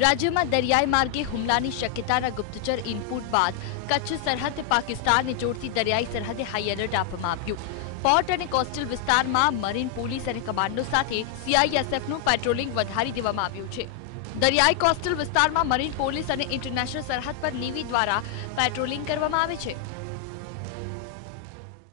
રાજ્યમાં દરિયાઈ માર્ગે હુમલાની શક્યતાના ગુપ્તચર ઇનપુટ બાદ કચ્છ સરહદ પાકિસ્તાનને જોડતી દરિયાઈ સરહદે હાઈ એલર્ટ આપવામાં આવ્યું. પોર્ટ અને કોસ્ટલ વિસ્તારમાં મરીન પોલીસ અને કમાન્ડો સાથે સીઆઈએસએફનું પેટ્રોલિંગ વધારી દેવામાં આવ્યું છે. દરિયાઈ કોસ્ટલ વિસ્તારમાં મરીન પોલીસ અને ઇન્ટરનેશનલ સરહદ પર નેવી દ્વારા પેટ્રોલિંગ કરવામાં આવે છે.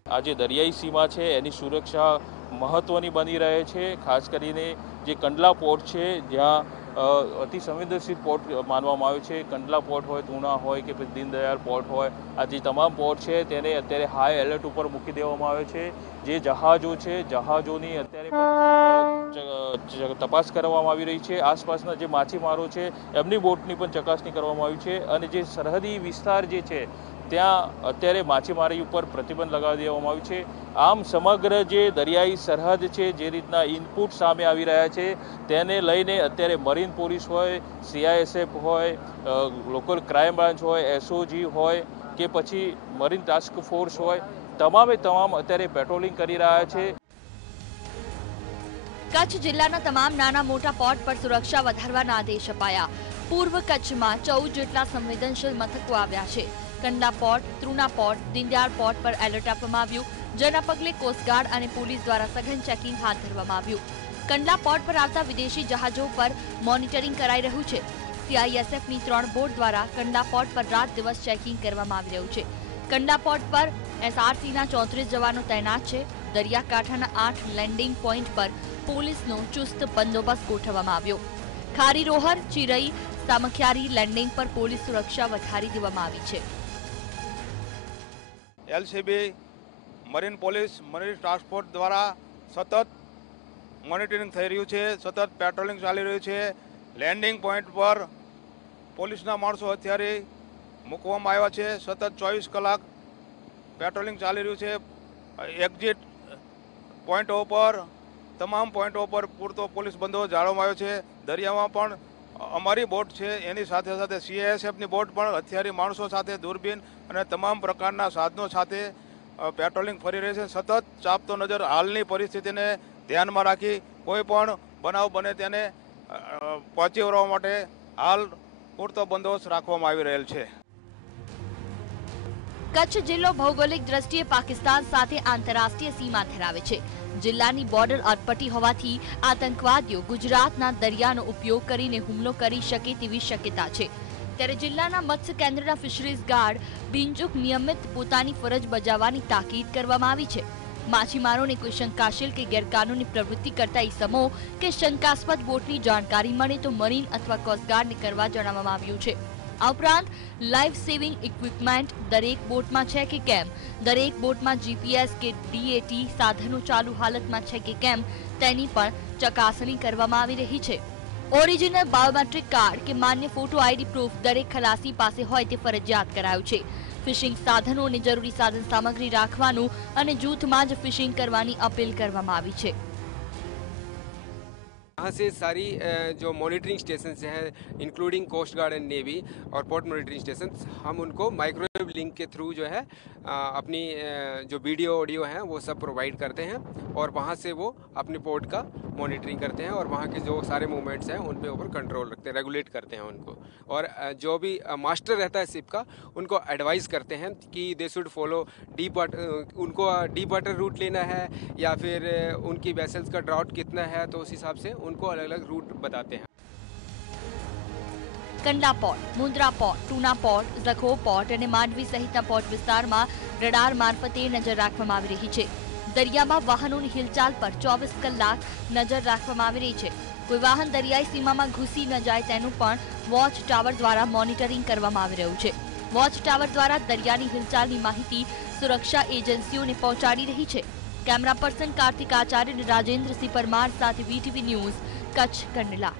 આજે દરિયાઈ સીમા છે, એની સુરક્ષા મહત્ત્વની બની રહે છે, ખાસ કરીને જે કંડલા પોર્ટ છે, જ્યાં અતિ સંવેદનશીલ પોર્ટ માનવામાં આવે છે. કંડલા પોર્ટ હોય તુણા હોય કે પછી દીનદયાળ પોર્ટ હોય, આ જે તમામ પોર્ટ છે તેને અત્યારે હાઈ એલર્ટ ઉપર મૂકી દેવામાં આવે છે. જે જહાજો છે, જહાજોની અત્યારે તપાસ કરવામાં આવી રહી છે. આસપાસના જે માછીમારો છે, એમની બોટની પણ ચકાસણી કરવામાં આવી છે. અને જે સરહદી વિસ્તાર જે છે ત્યાં અત્યારે માછીમારી ઉપર પ્રતિબંધ લગાવી દેવામાં આવ્યું છે. આમ સમગ્ર જે દરિયાઈ સરહદ છે, જે રીતના ઇનપુટ સામે આવી રહ્યા છે, તેને લઈને અત્યારે મરીન પોલીસ હોય સીઆઈએસએફ હોય લોકલ ક્રાઇમ બ્રાન્ચ હોય એસઓજી હોય કે પછી મરીન ટાસ્ક ફોર્સ હોય, તમામે તમામ અત્યારે પેટ્રોલિંગ કરી રહ્યા છે. કચ્છ જિલ્લાના તમામ નાના મોટા પોર્ટ પર સુરક્ષા વધારવાના આદેશ અપાયા. પૂર્વ કચ્છમાં ચૌદ જેટલા સંવેદનશીલ મથકો આવ્યા છે. Kandla port ત્રુના port Deendayal port પર એલર્ટ આપવામાં આવ્યું. જેના પગલે કોસ્ટગાર્ડ અને પોલીસ દ્વારા સઘન ચેકિંગ હાથ ધરવામાં આવ્યું. કંડલા પોર્ટ પર આવતા વિદેશી જહાજો પર મોનિટરિંગ કરાઈ રહ્યું છે. સીઆઈએસએફની ત્રણ બોટ દ્વારા કંડલા પોર્ટ પર રાત દિવસ ચેકિંગ કરવામાં આવી રહ્યું છે. કંડલા પોર્ટ પર એસઆરસીના ચોત્રીસ જવાનો તૈનાત છે. દરિયાકાંઠાના આઠ લેન્ડિંગ પોઈન્ટ પર પોલીસનો ચુસ્ત બંદોબસ્ત ગોઠવવામાં આવ્યો. ખારી રોહર ચિરઈ, સામખિયારી લેન્ડિંગ પર પોલીસ સુરક્ષા વધારી દેવામાં આવી છે. LCB, marine police, marine transport દ્વારા સતત મોનિટરિંગ થઈ રહ્યું છે, સતત પેટ્રોલિંગ ચાલી રહ્યું છે. લેન્ડિંગ પોઈન્ટ પર પોલીસના માણસો અત્યારે મૂકવામાં આવ્યા છે. સતત ચોવીસ કલાક પેટ્રોલિંગ ચાલી રહ્યું છે. એક્ઝિટ પોઈન્ટો પર, તમામ પોઈન્ટો પર પૂરતો પોલીસ બંદોબસ્ત જાળવવામાં આવ્યો છે. દરિયામાં પણ અમારી બોટ છે, એની સાથે સાથે સીએએસએફની બોટ પણ હથિયારી માણસો સાથે, દૂરબીન અને તમામ પ્રકારના સાધનો સાથે પેટ્રોલિંગ ફરી રહી છે. સતત ચાપતો નજર હાલની પરિસ્થિતિને ધ્યાનમાં રાખી કોઈ પણ બનાવ બને તેને પહોંચી વળવા માટે હાલ પૂરતો બંદોબસ્ત રાખવામાં આવી રહેલ છે. કચ્છ જિલ્લો ભૌગોલિક દ્રષ્ટિએ પાકિસ્તાન સાથે આંતરરાષ્ટ્રીય સીમા ધરાવે છે. જિલ્લાની બોર્ડર અટપટી હોવાથી આતંકવાદીઓ ગુજરાતના દરિયાનો ઉપયોગ કરીને હુમલો કરી શકે તેવી શક્યતા છે. ત્યારે જિલ્લાના મત્સ્ય કેન્દ્રના ફિશરીઝ ગાર્ડ બિનચૂક નિયમિત પોતાની ફરજ બજાવવાની તાકીદ કરવામાં આવી છે. માછીમારોને કોઈ શંકાશીલ કે ગેરકાનૂની પ્રવૃત્તિ કરતા ઇસમો કે શંકાસ્પદ બોટની જાણકારી મળે તો મરીન અથવા કોસ્ટગાર્ડને કરવા જણાવવામાં આવ્યું છે. આ ઉપરાંત લાઈફ સેવિંગ ઇક્વિપમેન્ટ દરેક બોટમાં છે કે કેમ? દરેક બોટમાં જીપીએસ કે ડીએટી સાધનો ચાલુ હાલતમાં છે કે કેમ? તેની પણ ચકાસણી કરવામાં આવી રહી છે. ઓરિજિનલ બાયોમેટ્રિક કાર્ડ કે માન્ય ફોટો આઈડી પ્રૂફ દરેક ખલાસી પાસે હોય તે ફરજિયાત કરાયું છે. ફિશિંગ સાધનો અને જરૂરી સાધન સામગ્રી રાખવાનું અને જૂથમાં જ ફિશિંગ કરવાની અપીલ કરવામાં આવી છે. यहाँ से सारी जो मॉनिटरिंग स्टेशन हैं including coast guard and navy और पोर्ट मॉनिटरिंग स्टेशन हम उनको माइक्रोवेव लिंक के थ्रू जो है अपनी जो वीडियो ऑडियो हैं, वो सब प्रोवाइड करते हैं और वहाँ से वो अपने पोर्ट का मॉनिटरिंग करते हैं और वहाँ के जो सारे मूवमेंट्स हैं, उन पे ऊपर कंट्रोल रखते हैं रेगुलेट करते हैं उनको और जो भी मास्टर रहता है सिप का, उनको एडवाइस करते हैं कि they should follow deep water उनको डीप वाटर रूट लेना है या फिर उनकी वेसल्स का ड्राउट कितना है तो उस हिसाब से उनको अलग अलग रूट बताते हैं Kandla port Mundra port Tuna port Jakhau port અને માંડવી સહિતના પોર્ટ વિસ્તારમાં રડાર મારફતે નજર રાખવામાં આવી રહી છે દરિયામાં વાહનોની હિલચાલ પર ચોવીસ કલાક નજર રાખવામાં આવી રહી છે કોઈ વાહન દરિયાઈ સીમામાં ઘૂસી ન જાય તેનું પણ વોચ ટાવર દ્વારા મોનિટરિંગ કરવામાં આવી રહ્યું છે વોચ ટાવર દ્વારા દરિયાની હિલચાલની માહિતી સુરક્ષા એજન્સીઓને પહોંચાડી રહી છે કેમેરા પર્સન કાર્તિક આચાર્ય રાજેન્દ્રસિંહ પરમાર સાથે વીટીવી ન્યૂઝ કચ્છ કંડલા